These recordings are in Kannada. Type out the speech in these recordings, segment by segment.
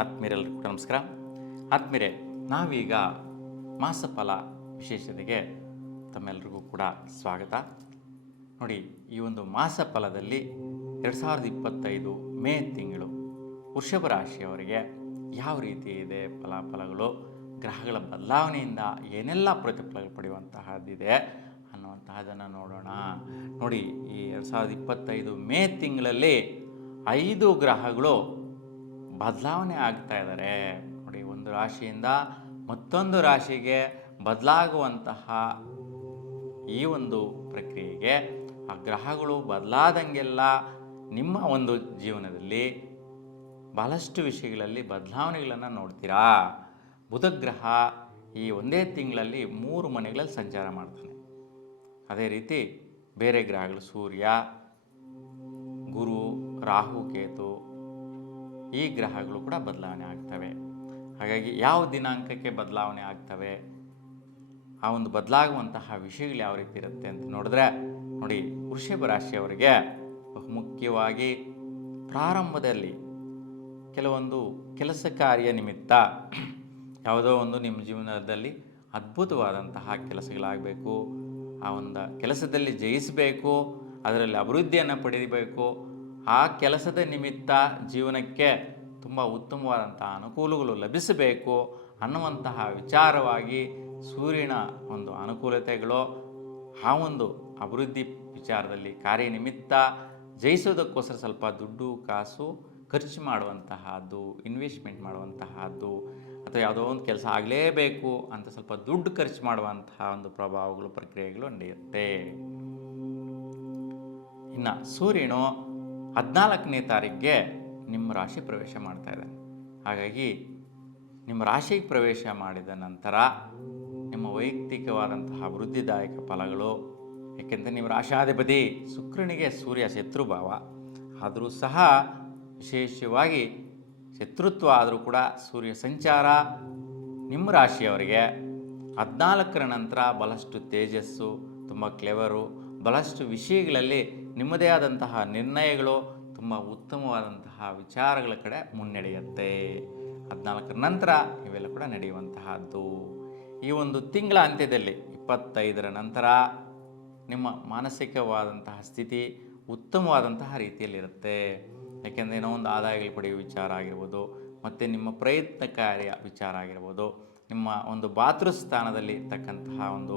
ಆತ್ಮೀಯರೆಲ್ಲರಿಗೂ ಕೂಡ ನಮಸ್ಕಾರ. ಆತ್ಮೀಯರೇ, ನಾವೀಗ ಮಾಸಫಲ ವಿಶೇಷತೆಗೆ ತಮ್ಮೆಲ್ಲರಿಗೂ ಕೂಡ ಸ್ವಾಗತ. ನೋಡಿ, ಈ ಒಂದು ಮಾಸಫಲದಲ್ಲಿ 2025 ಮೇ ತಿಂಗಳು ವೃಷಭ ರಾಶಿಯವರಿಗೆ ಯಾವ ರೀತಿ ಇದೆ ಫಲಾಫಲಗಳು, ಗ್ರಹಗಳ ಬದಲಾವಣೆಯಿಂದ ಏನೆಲ್ಲ ಪ್ರತಿಫಲಗಳು ಪಡೆಯುವಂತಹದ್ದಿದೆ ಅನ್ನುವಂತಹದನ್ನು ನೋಡೋಣ. ನೋಡಿ, ಈ 2025 ಮೇ ತಿಂಗಳಲ್ಲಿ 5 ಗ್ರಹಗಳು ಬದಲಾವಣೆ ಆಗ್ತಾ ಇದ್ದಾರೆ. ನೋಡಿ, ಒಂದು ರಾಶಿಯಿಂದ ಮತ್ತೊಂದು ರಾಶಿಗೆ ಬದಲಾಗುವಂತಹ ಈ ಒಂದು ಪ್ರಕ್ರಿಯೆಗೆ ಆ ಗ್ರಹಗಳು ಬದಲಾದಂಗೆಲ್ಲ ನಿಮ್ಮ ಒಂದು ಜೀವನದಲ್ಲಿ ಬಹಳಷ್ಟು ವಿಷಯಗಳಲ್ಲಿ ಬದಲಾವಣೆಗಳನ್ನು ನೋಡ್ತೀರಾ. ಬುಧ ಗ್ರಹ ಈ ಒಂದೇ ತಿಂಗಳಲ್ಲಿ 3 ಮನೆಗಳಲ್ಲಿ ಸಂಚಾರ ಮಾಡ್ತಾನೆ. ಅದೇ ರೀತಿ ಬೇರೆ ಗ್ರಹಗಳು ಸೂರ್ಯ, ಗುರು, ರಾಹು, ಕೇತು ಈ ಗ್ರಹಗಳು ಕೂಡ ಬದಲಾವಣೆ ಆಗ್ತವೆ. ಹಾಗಾಗಿ ಯಾವ ದಿನಾಂಕಕ್ಕೆ ಬದಲಾವಣೆ ಆಗ್ತವೆ, ಆ ಒಂದು ಬದಲಾಗುವಂತಹ ವಿಷಯಗಳು ಯಾವ ರೀತಿ ಇರುತ್ತೆ ಅಂತ ನೋಡಿದ್ರೆ, ನೋಡಿ, ವೃಷಭ ರಾಶಿಯವರಿಗೆ ಬಹುಮುಖ್ಯವಾಗಿ ಪ್ರಾರಂಭದಲ್ಲಿ ಕೆಲವೊಂದು ಕೆಲಸ ಕಾರ್ಯ ನಿಮಿತ್ತ ಯಾವುದೋ ಒಂದು ನಿಮ್ಮ ಜೀವನದಲ್ಲಿ ಅದ್ಭುತವಾದಂತಹ ಕೆಲಸಗಳಾಗಬೇಕು, ಆ ಒಂದು ಕೆಲಸದಲ್ಲಿ ಜಯಿಸಬೇಕು, ಅದರಲ್ಲಿ ಅಭಿವೃದ್ಧಿಯನ್ನು ಪಡೆಯಬೇಕು, ಆ ಕೆಲಸದ ನಿಮಿತ್ತ ಜೀವನಕ್ಕೆ ತುಂಬ ಉತ್ತಮವಾದಂತಹ ಅನುಕೂಲಗಳು ಲಭಿಸಬೇಕು ಅನ್ನುವಂತಹ ವಿಚಾರವಾಗಿ ಸೂರ್ಯನ ಒಂದು ಅನುಕೂಲತೆಗಳು, ಆ ಒಂದು ಅಭಿವೃದ್ಧಿ ವಿಚಾರದಲ್ಲಿ ಕಾರ್ಯನಿಮಿತ್ತ ಜಯಿಸೋದಕ್ಕೋಸ್ಕರ ಸ್ವಲ್ಪ ದುಡ್ಡು ಕಾಸು ಖರ್ಚು ಮಾಡುವಂತಹದ್ದು, ಇನ್ವೆಸ್ಟ್ಮೆಂಟ್ ಮಾಡುವಂತಹದ್ದು, ಅಥವಾ ಯಾವುದೋ ಒಂದು ಕೆಲಸ ಆಗಲೇಬೇಕು ಅಂತ ಸ್ವಲ್ಪ ದುಡ್ಡು ಖರ್ಚು ಮಾಡುವಂತಹ ಒಂದು ಪ್ರಭಾವಗಳು, ಪ್ರಕ್ರಿಯೆಗಳು ನಡೆಯುತ್ತೆ. ಇನ್ನು ಸೂರ್ಯನು 14ನೇ ತಾರೀಕಿಗೆ ನಿಮ್ಮ ರಾಶಿ ಪ್ರವೇಶ ಮಾಡ್ತಾ ಇದೆ. ಹಾಗಾಗಿ ನಿಮ್ಮ ರಾಶಿಗೆ ಪ್ರವೇಶ ಮಾಡಿದ ನಂತರ ನಿಮ್ಮ ವೈಯಕ್ತಿಕವಾದಂತಹ ಅಭಿವೃದ್ಧಿದಾಯಕ ಫಲಗಳು, ಏಕೆಂದರೆ ನಿಮ್ಮ ರಾಶಾಧಿಪತಿ ಶುಕ್ರನಿಗೆ ಸೂರ್ಯ ಶತ್ರುಭಾವ ಆದರೂ ಸಹ, ವಿಶೇಷವಾಗಿ ಶತ್ರುತ್ವ ಆದರೂ ಕೂಡ ಸೂರ್ಯ ಸಂಚಾರ ನಿಮ್ಮ ರಾಶಿಯವರಿಗೆ 14ರ ನಂತರ ಬಹಳಷ್ಟು ತೇಜಸ್ಸು, ತುಂಬ ಕ್ಲೆವರು, ಬಹಳಷ್ಟು ವಿಷಯಗಳಲ್ಲಿ ನಿಮ್ಮದೇ ಆದಂತಹ ನಿರ್ಣಯಗಳು, ತುಂಬ ಉತ್ತಮವಾದಂತಹ ವಿಚಾರಗಳ ಕಡೆ ಮುನ್ನಡೆಯುತ್ತೆ. 14ರ ನಂತರ ಇವೆಲ್ಲ ಕೂಡ ನಡೆಯುವಂತಹದ್ದು. ಈ ಒಂದು ತಿಂಗಳ ಅಂತ್ಯದಲ್ಲಿ 25ರ ನಂತರ ನಿಮ್ಮ ಮಾನಸಿಕವಾದಂತಹ ಸ್ಥಿತಿ ಉತ್ತಮವಾದಂತಹ ರೀತಿಯಲ್ಲಿರುತ್ತೆ. ಯಾಕೆಂದರೆ ಏನೋ ಒಂದು ಆದಾಯಗಳು ಪಡೆಯುವ ವಿಚಾರ ಆಗಿರ್ಬೋದು, ಮತ್ತು ನಿಮ್ಮ ಪ್ರಯತ್ನ ಕಾರ್ಯ ವಿಚಾರ ಆಗಿರ್ಬೋದು, ನಿಮ್ಮ ಒಂದು ಭಾತೃಸ್ಥಾನದಲ್ಲಿ ಇರ್ತಕ್ಕಂತಹ ಒಂದು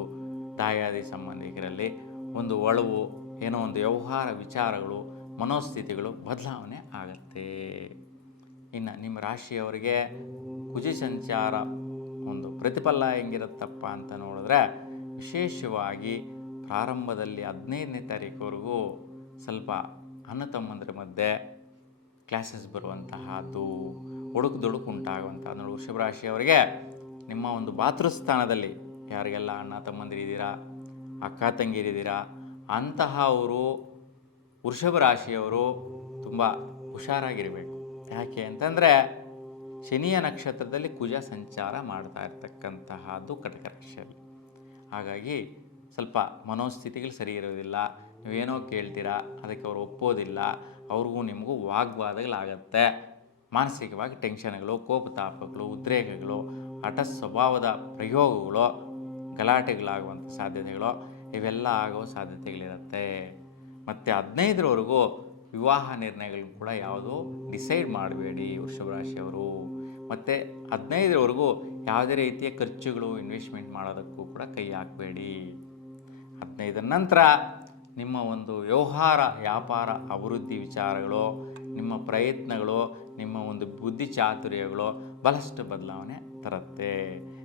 ದಾಯಾದಿ ಸಂಬಂಧಿಕರಲ್ಲಿ ಒಂದು ಒಳವು, ಏನೋ ಒಂದು ವ್ಯವಹಾರ ವಿಚಾರಗಳು, ಮನೋಸ್ಥಿತಿಗಳು ಬದಲಾವಣೆ ಆಗುತ್ತೆ. ಇನ್ನು ನಿಮ್ಮ ರಾಶಿಯವರಿಗೆ ಕುಜ ಸಂಚಾರ ಒಂದು ಪ್ರತಿಫಲ ಹೆಂಗಿರುತ್ತಪ್ಪ ಅಂತ ನೋಡಿದ್ರೆ, ವಿಶೇಷವಾಗಿ ಪ್ರಾರಂಭದಲ್ಲಿ 15ನೇ ತಾರೀಕುವರೆಗೂ ಸ್ವಲ್ಪ ಅಣ್ಣ ತಮ್ಮಂದ್ರ ಮಧ್ಯೆ ಕ್ಲಾಸಸ್ ಬರುವಂತಹದ್ದು, ಒಡುಕು ಉಂಟಾಗುವಂಥದ್ದು. ನೋಡಿ, ವೃಷಭ ರಾಶಿಯವರಿಗೆ ನಿಮ್ಮ ಒಂದು ಭಾತೃಸ್ಥಾನದಲ್ಲಿ ಯಾರಿಗೆಲ್ಲ ಅಣ್ಣ ತಮ್ಮಂದಿರಿದ್ದೀರಾ, ಅಕ್ಕ ತಂಗಿರಿದ್ದೀರಾ, ಅಂತಹವರು ವೃಷಭ ರಾಶಿಯವರು ತುಂಬ ಹುಷಾರಾಗಿರಬೇಕು. ಯಾಕೆ ಅಂತಂದರೆ, ಶನಿಯ ನಕ್ಷತ್ರದಲ್ಲಿ ಕುಜ ಸಂಚಾರ ಮಾಡ್ತಾ ಇರ್ತಕ್ಕಂತಹದ್ದು ಕಟಕ ರಾಶಿಯಲ್ಲಿ. ಹಾಗಾಗಿ ಸ್ವಲ್ಪ ಮನೋಸ್ಥಿತಿಗಳು ಸರಿ ಇರೋದಿಲ್ಲ. ನೀವೇನೋ ಕೇಳ್ತೀರಾ, ಅದಕ್ಕೆ ಅವರು ಒಪ್ಪೋದಿಲ್ಲ, ಅವ್ರಿಗೂ ನಿಮಗೂ ವಾಗ್ವಾದಗಳಾಗತ್ತೆ. ಮಾನಸಿಕವಾಗಿ ಟೆನ್ಷನ್ಗಳು, ಕೋಪತಾಪಗಳು, ಉದ್ರೇಕಗಳು, ಹಠ ಸ್ವಭಾವದ ಪ್ರಯೋಗಗಳು, ಗಲಾಟೆಗಳಾಗುವಂಥ ಸಾಧ್ಯತೆಗಳು ಇವೆಲ್ಲ ಆಗೋ ಸಾಧ್ಯತೆಗಳಿರುತ್ತೆ. ಮತ್ತು 15ರವರೆಗೂ ವಿವಾಹ ನಿರ್ಣಯಗಳನ್ನು ಕೂಡ ಯಾವುದೂ ಡಿಸೈಡ್ ಮಾಡಬೇಡಿ ವೃಷಭ ರಾಶಿಯವರು. ಮತ್ತು 15ರವರೆಗೂ ಯಾವುದೇ ರೀತಿಯ ಖರ್ಚುಗಳು, ಇನ್ವೆಸ್ಟ್ಮೆಂಟ್ ಮಾಡೋದಕ್ಕೂ ಕೂಡ ಕೈ ಹಾಕಬೇಡಿ. 15ರ ನಂತರ ನಿಮ್ಮ ಒಂದು ವ್ಯವಹಾರ, ವ್ಯಾಪಾರ, ಅಭಿವೃದ್ಧಿ ವಿಚಾರಗಳು, ನಿಮ್ಮ ಪ್ರಯತ್ನಗಳು, ನಿಮ್ಮ ಒಂದು ಬುದ್ಧಿ ಚಾತುರ್ಯಗಳು ಬಹಳಷ್ಟು ಬದಲಾವಣೆ ತರುತ್ತೆ.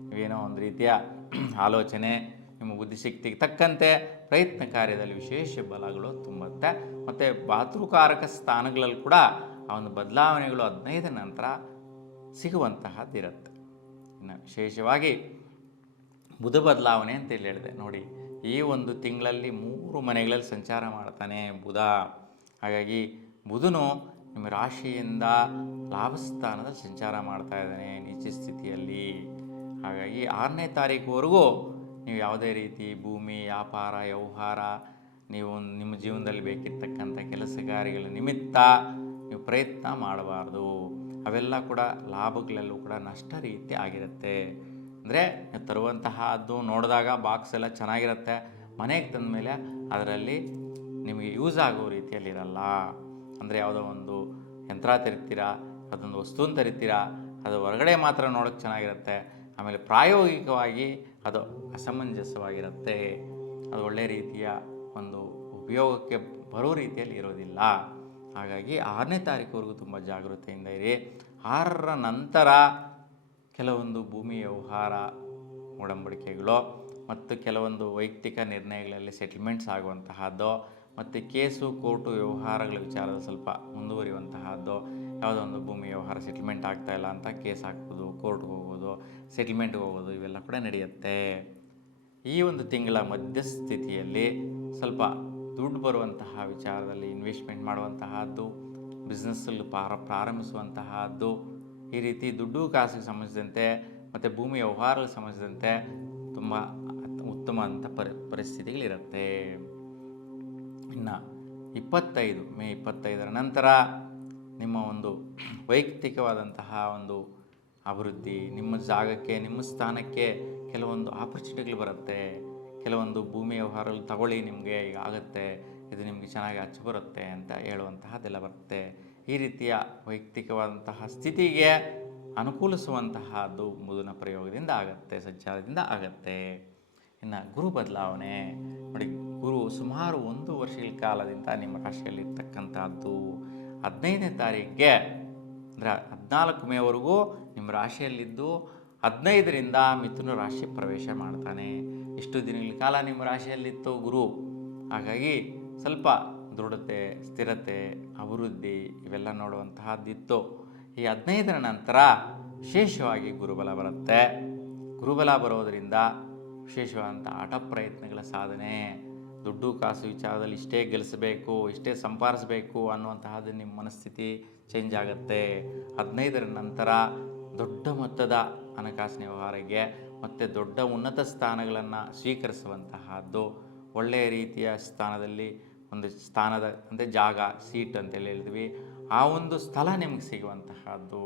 ನೀವೇನೋ ಒಂದು ರೀತಿಯ ಆಲೋಚನೆ, ನಿಮ್ಮ ಬುದ್ಧಿಶಕ್ತಿಗೆ ತಕ್ಕಂತೆ ಪ್ರಯತ್ನ ಕಾರ್ಯದಲ್ಲಿ ವಿಶೇಷ ಬಲಗಳು ತುಂಬುತ್ತೆ. ಮತ್ತು ಭಾತೃಕಾರಕ ಸ್ಥಾನಗಳಲ್ಲಿ ಕೂಡ ಆ ಒಂದು ಬದಲಾವಣೆಗಳು 15ರ ನಂತರ ಸಿಗುವಂತಹದ್ದಿರುತ್ತೆ. ಇನ್ನು ವಿಶೇಷವಾಗಿ ಬುಧ ಬದಲಾವಣೆ ಅಂತೇಳಿ ಹೇಳಿದೆ. ನೋಡಿ, ಈ ಒಂದು ತಿಂಗಳಲ್ಲಿ 3 ಮನೆಗಳಲ್ಲಿ ಸಂಚಾರ ಮಾಡ್ತಾನೆ ಬುಧ. ಹಾಗಾಗಿ ಬುಧನು ನಿಮ್ಮ ರಾಶಿಯಿಂದ ಲಾಭಸ್ಥಾನದಲ್ಲಿ ಸಂಚಾರ ಮಾಡ್ತಾ ಇದ್ದಾನೆ ನೀಚ ಸ್ಥಿತಿಯಲ್ಲಿ. ಹಾಗಾಗಿ 6ನೇ ತಾರೀಕುವರೆಗೂ ನೀವು ಯಾವುದೇ ರೀತಿ ಭೂಮಿ, ವ್ಯಾಪಾರ, ವ್ಯವಹಾರ, ನೀವು ನಿಮ್ಮ ಜೀವನದಲ್ಲಿ ಬೇಕಿರ್ತಕ್ಕಂಥ ಕೆಲಸ ಕಾರ್ಯಗಳ ನಿಮಿತ್ತ ನೀವು ಪ್ರಯತ್ನ ಮಾಡಬಾರ್ದು. ಅವೆಲ್ಲ ಕೂಡ ಲಾಭಗಳೆಲ್ಲೂ ಕೂಡ ನಷ್ಟ ರೀತಿ ಆಗಿರುತ್ತೆ. ಅಂದರೆ ತರುವಂತಹದ್ದು ನೋಡಿದಾಗ ಬಾಕ್ಸ್ ಎಲ್ಲ ಚೆನ್ನಾಗಿರುತ್ತೆ, ಮನೆಗೆ ತಂದ ಮೇಲೆ ಅದರಲ್ಲಿ ನಿಮಗೆ ಯೂಸ್ ಆಗೋ ರೀತಿಯಲ್ಲಿರಲ್ಲ. ಅಂದರೆ ಯಾವುದೋ ಒಂದು ಯಂತ್ರ ತರಿತೀರಾ, ಅದೊಂದು ವಸ್ತುನ ತರಿತೀರಾ, ಅದು ಹೊರಗಡೆ ಮಾತ್ರ ನೋಡೋಕ್ಕೆ ಚೆನ್ನಾಗಿರುತ್ತೆ, ಆಮೇಲೆ ಪ್ರಾಯೋಗಿಕವಾಗಿ ಅದು ಅಸಮಂಜಸವಾಗಿರುತ್ತೆ, ಅದು ಒಳ್ಳೆಯ ರೀತಿಯ ಒಂದು ಉಪಯೋಗಕ್ಕೆ ಬರೋ ರೀತಿಯಲ್ಲಿ ಇರೋದಿಲ್ಲ. ಹಾಗಾಗಿ 6ನೇ ತಾರೀಕುವರೆಗೂ ತುಂಬ ಜಾಗೃತೆಯಿಂದ ಇರಿ. 6ರ ನಂತರ ಕೆಲವೊಂದು ಭೂಮಿ ವ್ಯವಹಾರ ಒಡಂಬಡಿಕೆಗಳು ಮತ್ತು ಕೆಲವೊಂದು ವೈಯಕ್ತಿಕ ನಿರ್ಣಯಗಳಲ್ಲಿ ಸೆಟಲ್ಮೆಂಟ್ಸ್ ಆಗುವಂತಹದ್ದು ಮತ್ತು ಕೇಸು ಕೋರ್ಟು ವ್ಯವಹಾರಗಳ ವಿಚಾರದ ಸ್ವಲ್ಪ ಮುಂದುವರಿಯುವಂತಹದ್ದು. ಯಾವುದೋ ಒಂದು ಭೂಮಿ ವ್ಯವಹಾರ ಸೆಟಲ್ಮೆಂಟ್ ಆಗ್ತಾಯಿಲ್ಲ ಅಂತ ಕೇಸ್ ಹಾಕ್ಬೋದು, ಕೋರ್ಟ್ಗೆ ಹೋಗೋದು, ಸೆಟಲ್ಮೆಂಟ್ಗೆ ಹೋಗೋದು, ಇವೆಲ್ಲ ಕೂಡ ನಡೆಯುತ್ತೆ. ಈ ಒಂದು ತಿಂಗಳ ಮಧ್ಯಸ್ಥಿತಿಯಲ್ಲಿ ಸ್ವಲ್ಪ ದುಡ್ಡು ಬರುವಂತಹ ವಿಚಾರದಲ್ಲಿ ಇನ್ವೆಸ್ಟ್ಮೆಂಟ್ ಮಾಡುವಂತಹದ್ದು, ಬಿಸ್ನೆಸ್ಸಲ್ಲಿ ಪ್ರಾರಂಭಿಸುವಂತಹದ್ದು, ಈ ರೀತಿ ದುಡ್ಡು ಕಾಸಿಗೆ ಸಂಬಂಧಿಸಿದಂತೆ ಮತ್ತು ಭೂಮಿ ವ್ಯವಹಾರಗಳಿಗೆ ಸಂಬಂಧಿಸಿದಂತೆ ತುಂಬ ಉತ್ತಮ ಅಂತ ಪರಿಸ್ಥಿತಿಗಳಿರುತ್ತೆ. ಇನ್ನು ಮೇ 25ರ ನಂತರ ನಿಮ್ಮ ಒಂದು ವೈಯಕ್ತಿಕವಾದಂತಹ ಒಂದು ಅಭಿವೃದ್ಧಿ, ನಿಮ್ಮ ಜಾಗಕ್ಕೆ, ನಿಮ್ಮ ಸ್ಥಾನಕ್ಕೆ ಕೆಲವೊಂದು ಆಪರ್ಚುನಿಟಿಗಳು ಬರುತ್ತೆ. ಕೆಲವೊಂದು ಭೂಮಿ ವ್ಯವಹಾರಗಳು ತಗೊಳ್ಳಿ, ನಿಮಗೆ ಈಗ ಆಗುತ್ತೆ, ಇದು ನಿಮಗೆ ಚೆನ್ನಾಗಿ ಹಚ್ಚಿ ಬರುತ್ತೆ ಅಂತ ಹೇಳುವಂತಹದ್ದೆಲ್ಲ ಬರುತ್ತೆ. ಈ ರೀತಿಯ ವೈಯಕ್ತಿಕವಾದಂತಹ ಸ್ಥಿತಿಗೆ ಅನುಕೂಲಿಸುವಂತಹದ್ದು ಬುಧನ ಪ್ರಯೋಗದಿಂದ ಆಗುತ್ತೆ, ಸಂಚಾರದಿಂದ ಆಗುತ್ತೆ. ಇನ್ನು ಗುರು ಬದಲಾವಣೆ ನೋಡಿ, ಗುರು ಸುಮಾರು 1 ವರ್ಷಗಳ ಕಾಲದಿಂದ ನಿಮ್ಮ ರಾಶಿಯಲ್ಲಿರ್ತಕ್ಕಂಥದ್ದು 15ನೇ ತಾರೀಕಿಗೆ ಅಂದರೆ 14 ಮೇವರೆಗೂ ನಿಮ್ಮ ರಾಶಿಯಲ್ಲಿದ್ದು 15ರಿಂದ ಮಿಥುನ ರಾಶಿ ಪ್ರವೇಶ ಮಾಡ್ತಾನೆ. ಇಷ್ಟು ದಿನಗಳ ಕಾಲ ನಿಮ್ಮ ರಾಶಿಯಲ್ಲಿತ್ತು ಗುರು. ಹಾಗಾಗಿ ಸ್ವಲ್ಪ ದೃಢತೆ, ಸ್ಥಿರತೆ, ಅಭಿವೃದ್ಧಿ ಇವೆಲ್ಲ ನೋಡುವಂತಹದ್ದಿತ್ತು. ಈ 15ರ ನಂತರ ವಿಶೇಷವಾಗಿ ಗುರುಬಲ ಬರುತ್ತೆ. ಗುರುಬಲ ಬರೋದರಿಂದ ವಿಶೇಷವಾದಂಥ ಹಠ ಪ್ರಯತ್ನಗಳ ಸಾಧನೆ, ದುಡ್ಡು ಕಾಸು ವಿಚಾರದಲ್ಲಿ ಇಷ್ಟೇ ಗಳಿಸಬೇಕು, ಇಷ್ಟೇ ಸಂಪಾದಿಸಬೇಕು ಅನ್ನುವಂತಹದ್ದು ನಿಮ್ಮ ಮನಸ್ಥಿತಿ ಚೇಂಜ್ ಆಗುತ್ತೆ. 15ರ ನಂತರ ದೊಡ್ಡ ಮೊತ್ತದ ಹಣಕಾಸಿನ ವ್ಯವಹಾರಕ್ಕೆ ಮತ್ತು ದೊಡ್ಡ ಉನ್ನತ ಸ್ಥಾನಗಳನ್ನು ಸ್ವೀಕರಿಸುವಂತಹದ್ದು, ಒಳ್ಳೆಯ ರೀತಿಯ ಸ್ಥಾನದಲ್ಲಿ ಒಂದು ಸ್ಥಾನದ ಅಂದರೆ ಜಾಗ, ಸೀಟ್ ಅಂತೇಳಿ ಹೇಳ್ತೀವಿ, ಆ ಒಂದು ಸ್ಥಳ ನಿಮಗೆ ಸಿಗುವಂತಹದ್ದು,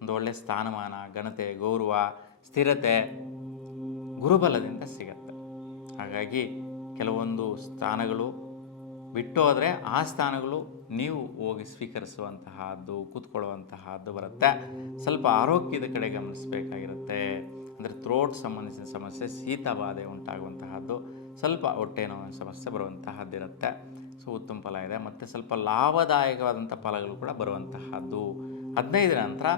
ಒಂದು ಒಳ್ಳೆಯ ಸ್ಥಾನಮಾನ, ಘನತೆ, ಗೌರವ, ಸ್ಥಿರತೆ ಗುರುಬಲದಿಂದ ಸಿಗತ್ತೆ. ಹಾಗಾಗಿ ಕೆಲವೊಂದು ಸ್ಥಾನಗಳು ಬಿಟ್ಟು ಹೋದರೆ ಆ ಸ್ಥಾನಗಳು ನೀವು ಹೋಗಿ ಸ್ವೀಕರಿಸುವಂತಹದ್ದು, ಕೂತ್ಕೊಳ್ಳುವಂತಹದ್ದು ಬರುತ್ತೆ. ಸ್ವಲ್ಪ ಆರೋಗ್ಯದ ಕಡೆ ಗಮನಿಸಬೇಕಾಗಿರುತ್ತೆ. ಅಂದರೆ ಥ್ರೋಟ್ ಸಂಬಂಧಿಸಿದ ಸಮಸ್ಯೆ, ಶೀತ ಬಾಧೆ ಉಂಟಾಗುವಂತಹದ್ದು, ಸ್ವಲ್ಪ ಹೊಟ್ಟೆ ನೋವಿನ ಸಮಸ್ಯೆ ಬರುವಂತಹದ್ದಿರುತ್ತೆ. ಸೊ ಉತ್ತಮ ಫಲ ಇದೆ. ಮತ್ತು ಸ್ವಲ್ಪ ಲಾಭದಾಯಕವಾದಂಥ ಫಲಗಳು ಕೂಡ ಬರುವಂತಹದ್ದು. 15ರ ನಂತರ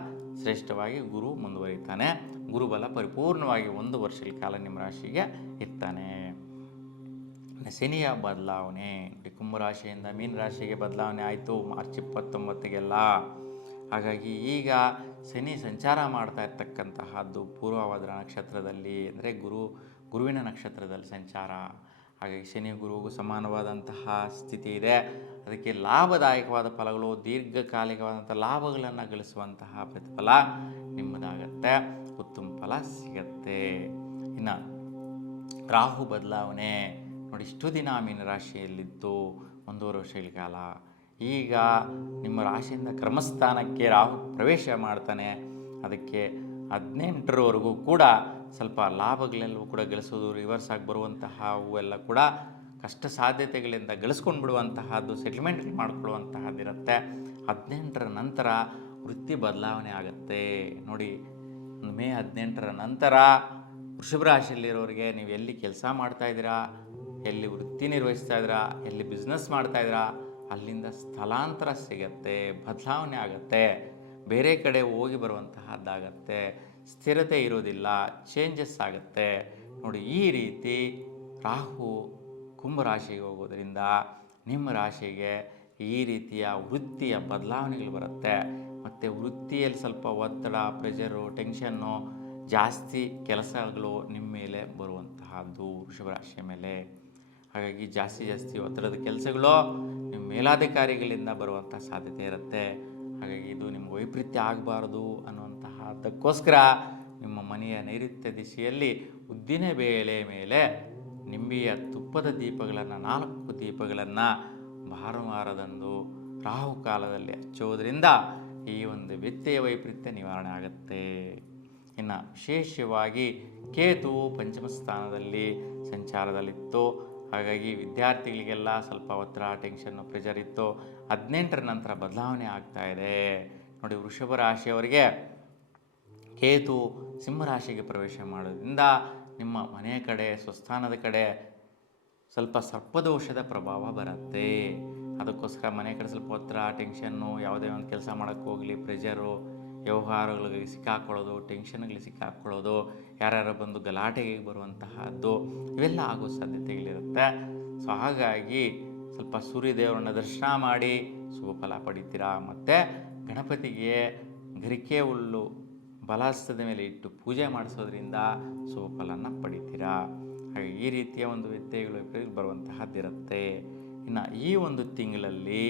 ಶ್ರೇಷ್ಠವಾಗಿ ಗುರು ಮುಂದುವರಿತಾನೆ. ಗುರುಬಲ ಪರಿಪೂರ್ಣವಾಗಿ 1 ವರ್ಷಗಳ ಕಾಲ ನಿಮ್ಮ ರಾಶಿಗೆ ಇರ್ತಾನೆ. ಶನಿಯ ಬದಲಾವಣೆ ನೋಡಿ, ಕುಂಭರಾಶಿಯಿಂದ ಮೀನ ರಾಶಿಗೆ ಬದಲಾವಣೆ ಆಯಿತು ಮಾರ್ಚ್ 29ಗೆಲ್ಲ. ಹಾಗಾಗಿ ಈಗ ಶನಿ ಸಂಚಾರ ಮಾಡ್ತಾ ಇರ್ತಕ್ಕಂತಹದ್ದು ಪೂರ್ವಭದ್ರ ನಕ್ಷತ್ರದಲ್ಲಿ, ಅಂದರೆ ಗುರುವಿನ ನಕ್ಷತ್ರದಲ್ಲಿ ಸಂಚಾರ. ಹಾಗಾಗಿ ಶನಿ ಗುರುವಿಗೂ ಸಮಾನವಾದಂತಹ ಸ್ಥಿತಿ ಇದೆ. ಅದಕ್ಕೆ ಲಾಭದಾಯಕವಾದ ಫಲಗಳು, ದೀರ್ಘಕಾಲಿಕವಾದಂಥ ಲಾಭಗಳನ್ನು ಗಳಿಸುವಂತಹ ಪ್ರತಿಫಲ ನಿಮ್ಮದಾಗತ್ತೆ, ಉತ್ತಮ ಫಲ ಸಿಗತ್ತೆ. ಇನ್ನು ರಾಹು ಬದಲಾವಣೆ ನೋಡಿ, ಇಷ್ಟು ದಿನ ಮೀನ ರಾಶಿಯಲ್ಲಿದ್ದು 1.5 ವರ್ಷಗಳ ಕಾಲ, ಈಗ ನಿಮ್ಮ ರಾಶಿಯಿಂದ ಕ್ರಮಸ್ಥಾನಕ್ಕೆ ರಾಹು ಪ್ರವೇಶ ಮಾಡ್ತಾನೆ. ಅದಕ್ಕೆ 18ರವರೆಗೂ ಕೂಡ ಸ್ವಲ್ಪ ಲಾಭಗಳೆಲ್ಲವೂ ಕೂಡ ಗಳಿಸೋದು, ರಿವರ್ಸ್ ಆಗಿ ಬರುವಂತಹ ಅವೆಲ್ಲ ಕೂಡ ಕಷ್ಟ ಸಾಧ್ಯತೆಗಳಿಂದ ಗಳಿಸ್ಕೊಂಡು ಬಿಡುವಂತಹದ್ದು, ಸೆಟಲ್ಮೆಂಟ್ ಮಾಡ್ಕೊಳ್ಳುವಂತಹದ್ದಿರುತ್ತೆ. 18ರ ನಂತರ ವೃತ್ತಿ ಬದಲಾವಣೆ ಆಗುತ್ತೆ ನೋಡಿ. ಮೇ 18ರ ನಂತರ ವೃಷಭ ರಾಶಿಯಲ್ಲಿರೋರಿಗೆ, ನೀವು ಎಲ್ಲಿ ಕೆಲಸ ಮಾಡ್ತಾಯಿದ್ದೀರಾ, ಎಲ್ಲಿ ವೃತ್ತಿ ನಿರ್ವಹಿಸ್ತಾ ಇದ್ದೀರಾ, ಎಲ್ಲಿ ಬಿಸ್ನೆಸ್ ಮಾಡ್ತಾಯಿದ್ದೀರಾ, ಅಲ್ಲಿಂದ ಸ್ಥಳಾಂತರ ಸಿಗತ್ತೆ, ಬದಲಾವಣೆ ಆಗುತ್ತೆ, ಬೇರೆ ಕಡೆ ಹೋಗಿ ಬರುವಂತಹದ್ದಾಗತ್ತೆ, ಸ್ಥಿರತೆ ಇರೋದಿಲ್ಲ, ಚೇಂಜಸ್ ಆಗುತ್ತೆ ನೋಡಿ. ಈ ರೀತಿ ರಾಹು ಕುಂಭರಾಶಿಗೆ ಹೋಗೋದ್ರಿಂದ ನಿಮ್ಮ ರಾಶಿಗೆ ಈ ರೀತಿಯ ವೃತ್ತಿಯ ಬದಲಾವಣೆಗಳು ಬರುತ್ತೆ. ಮತ್ತು ವೃತ್ತಿಯಲ್ಲಿ ಸ್ವಲ್ಪ ಒತ್ತಡ, ಪ್ರೆಷರು, ಟೆನ್ಷನ್ನು, ಜಾಸ್ತಿ ಕೆಲಸಗಳು ನಿಮ್ಮ ಮೇಲೆ ಬರುವಂತಹದ್ದು ವೃಷಭ ರಾಶಿಯ ಮೇಲೆ. ಹಾಗಾಗಿ ಜಾಸ್ತಿ ಒತ್ತಡದ ಕೆಲಸಗಳು ನಿಮ್ಮ ಮೇಲಾಧಿಕಾರಿಗಳಿಂದ ಬರುವಂಥ ಸಾಧ್ಯತೆ ಇರುತ್ತೆ. ಹಾಗಾಗಿ ಇದು ನಿಮ್ಗೆ ವೈಪರೀತ್ಯ ಆಗಬಾರ್ದು ಅನ್ನುವಂತಹದ್ದಕ್ಕೋಸ್ಕರ ನಿಮ್ಮ ಮನೆಯ ನೈಋತ್ಯ ದಿಶೆಯಲ್ಲಿ ಉದ್ದಿನ ಬೇಳೆ ಮೇಲೆ ನಿಂಬೆಯ ತುಪ್ಪದ ದೀಪಗಳನ್ನು, 4 ದೀಪಗಳನ್ನು ಭಾನುವಾರದಂದು ರಾಹು ಕಾಲದಲ್ಲಿ ಹಚ್ಚೋದ್ರಿಂದ ಈ ಒಂದು ವ್ಯತ್ಯಯ ವೈಪರೀತ್ಯ ನಿವಾರಣೆ ಆಗುತ್ತೆ. ಇನ್ನು ವಿಶೇಷವಾಗಿ ಕೇತು ಪಂಚಮ ಸ್ಥಾನದಲ್ಲಿ ಸಂಚಾರದಲ್ಲಿತ್ತು. ಹಾಗಾಗಿ ವಿದ್ಯಾರ್ಥಿಗಳಿಗೆಲ್ಲ ಸ್ವಲ್ಪ ಒತ್ತಡ, ಟೆನ್ಷನ್ನು, ಪ್ರೆಷರ್ ಇತ್ತು. 18ರ ನಂತರ ಬದಲಾವಣೆ ಆಗ್ತಾ ಇದೆ ನೋಡಿ. ವೃಷಭ ರಾಶಿಯವರಿಗೆ ಕೇತು ಸಿಂಹರಾಶಿಗೆ ಪ್ರವೇಶ ಮಾಡೋದ್ರಿಂದ ನಿಮ್ಮ ಮನೆಯ ಕಡೆ, ಸ್ವಸ್ಥಾನದ ಕಡೆ ಸ್ವಲ್ಪ ಸರ್ಪದೋಷದ ಪ್ರಭಾವ ಬರುತ್ತೆ. ಅದಕ್ಕೋಸ್ಕರ ಮನೆ ಕಡೆ ಸ್ವಲ್ಪ ಒತ್ತಡ, ಟೆನ್ಷನ್ನು, ಯಾವುದೇ ಒಂದು ಕೆಲಸ ಮಾಡೋಕ್ಕೆ ಹೋಗಲಿ ಪ್ರೆಷರು, ವ್ಯವಹಾರಗಳಿಗೆ ಸಿಕ್ಕಾಕೊಳ್ಳೋದು, ಟೆನ್ಷನ್ಗಳಿಗೆ ಸಿಕ್ಕಾಕೊಳ್ಳೋದು, ಯಾರ್ಯಾರು ಬಂದು ಗಲಾಟೆಗೆ ಬರುವಂತಹದ್ದು ಇವೆಲ್ಲ ಆಗೋ ಸಾಧ್ಯತೆಗಳಿರುತ್ತೆ. ಸೊ ಹಾಗಾಗಿ ಸ್ವಲ್ಪ ಸೂರ್ಯದೇವರನ್ನ ದರ್ಶನ ಮಾಡಿ ಶುಭ ಫಲ ಪಡಿತೀರಾ. ಮತ್ತು ಗಣಪತಿಗೆ ಗರಿಕೆ ಹುಲ್ಲು ಬಲಹಸ್ತದ ಮೇಲೆ ಇಟ್ಟು ಪೂಜೆ ಮಾಡಿಸೋದ್ರಿಂದ ಶುಭ ಫಲನ ಪಡಿತೀರಾ. ಹಾಗೆ ಈ ರೀತಿಯ ಒಂದು ವ್ಯತ್ಯಯಗಳು ಬರುವಂತಹದ್ದಿರುತ್ತೆ. ಇನ್ನು ಈ ಒಂದು ತಿಂಗಳಲ್ಲಿ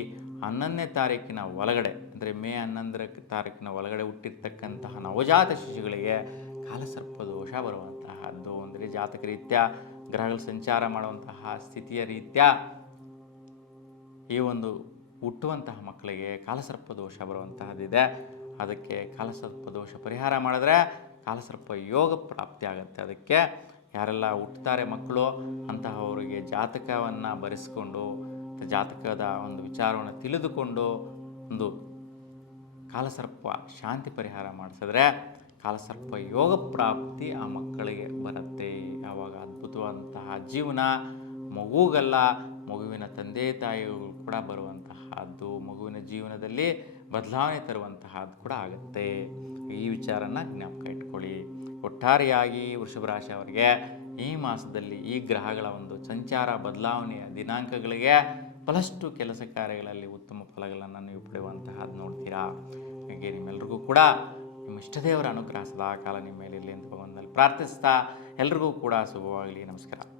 11ನೇ ತಾರೀಕಿನ ಒಳಗಡೆ, ಅಂದರೆ ಮೇ 11ರ ತಾರೀಕಿನ ಒಳಗಡೆ ಹುಟ್ಟಿರ್ತಕ್ಕಂತಹ ನವಜಾತ ಶಿಶುಗಳಿಗೆ ಕಾಲಸರ್ಪದೋಷ ಬರುವಂತಹದ್ದು. ಅಂದರೆ ಜಾತಕ ರೀತ್ಯ ಗ್ರಹಗಳು ಸಂಚಾರ ಮಾಡುವಂತಹ ಸ್ಥಿತಿಯ ರೀತ್ಯ ಈ ಒಂದು ಹುಟ್ಟುವಂತಹ ಮಕ್ಕಳಿಗೆ ಕಾಲಸರ್ಪದೋಷ ಬರುವಂತಹದ್ದಿದೆ. ಅದಕ್ಕೆ ಕಾಲಸರ್ಪದೋಷ ಪರಿಹಾರ ಮಾಡಿದ್ರೆ ಕಾಲಸರ್ಪ ಯೋಗ ಪ್ರಾಪ್ತಿ ಆಗುತ್ತೆ. ಅದಕ್ಕೆ ಯಾರೆಲ್ಲ ಹುಟ್ಟುತ್ತಾರೆ ಮಕ್ಕಳು ಅಂತಹವರಿಗೆ ಜಾತಕವನ್ನು ಬರೆಸ್ಕೊಂಡು, ಜಾತಕದ ಒಂದು ವಿಚಾರವನ್ನು ತಿಳಿದುಕೊಂಡು ಒಂದು ಕಾಲಸರ್ಪ ಶಾಂತಿ ಪರಿಹಾರ ಮಾಡಿಸಿದ್ರೆ ಕಾಲಸರ್ಪ ಯೋಗ ಪ್ರಾಪ್ತಿ ಆ ಮಕ್ಕಳಿಗೆ ಬರುತ್ತೆ. ಆವಾಗ ಅದ್ಭುತವಾದಂತಹ ಜೀವನ ಮಗುಗಲ್ಲ, ಮಗುವಿನ ತಂದೆ ತಾಯಿಗಳು ಕೂಡ ಬರುವಂತಹದ್ದು, ಮಗುವಿನ ಜೀವನದಲ್ಲಿ ಬದಲಾವಣೆ ತರುವಂತಹದ್ದು ಕೂಡ ಆಗುತ್ತೆ. ಈ ವಿಚಾರನ ಜ್ಞಾಪಕ ಇಟ್ಕೊಳ್ಳಿ. ಒಟ್ಟಾರೆಯಾಗಿ ವೃಷಭ ರಾಶಿಯವರಿಗೆ ಈ ಮಾಸದಲ್ಲಿ ಈ ಗ್ರಹಗಳ ಒಂದು ಸಂಚಾರ ಬದಲಾವಣೆಯ ದಿನಾಂಕಗಳಿಗೆ ಬಹಳಷ್ಟು ಕೆಲಸ ಕಾರ್ಯಗಳಲ್ಲಿ ಉತ್ತಮ ಫಲಗಳನ್ನು ನೀವು ಪಡೆಯುವಂತಹದ್ದು ನೋಡ್ತೀರಾ. ಹಾಗೆ ನಿಮ್ಮೆಲ್ರಿಗೂ ಕೂಡ ನಿಮ್ಮ ಇಷ್ಟದೇವರ ಅನುಗ್ರಹ ಸದಾ ಕಾಲ ನಿಮ್ಮ ಮೇಲೆ ಇರಲಿ ಅಂತ ಭಗವಂತನಲ್ಲಿ ಪ್ರಾರ್ಥಿಸ್ತಾ ಎಲ್ರಿಗೂ ಕೂಡ ಶುಭವಾಗಲಿ. ನಮಸ್ಕಾರ.